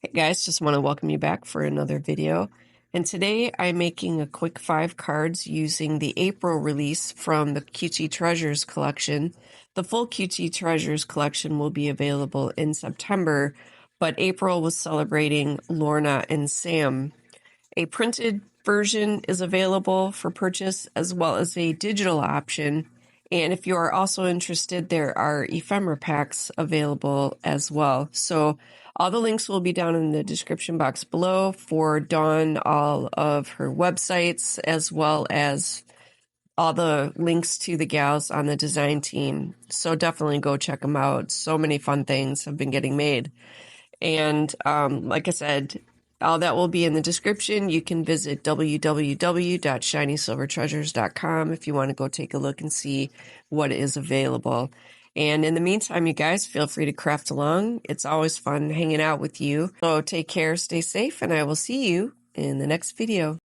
Hey guys, just want to welcome you back for another video. And today I'm making a quick 5 cards using the April release from the Cutesie Treasures collection. The full Cutesie Treasures collection will be available in September, but April was celebrating Lorna and Sam. A printed version is available for purchase as well as a digital option. And if you are also interested, there are ephemera packs available as well. So all the links will be down in the description box below for Dawn, all of her websites, as well as all the links to the gals on the design team. So definitely go check them out. So many fun things have been getting made. And like I said, all that will be in the description. You can visit www.shinysilvertreasures.com if you want to go take a look and see what is available. And in the meantime, you guys, feel free to craft along. It's always fun hanging out with you. So take care, stay safe, and I will see you in the next video.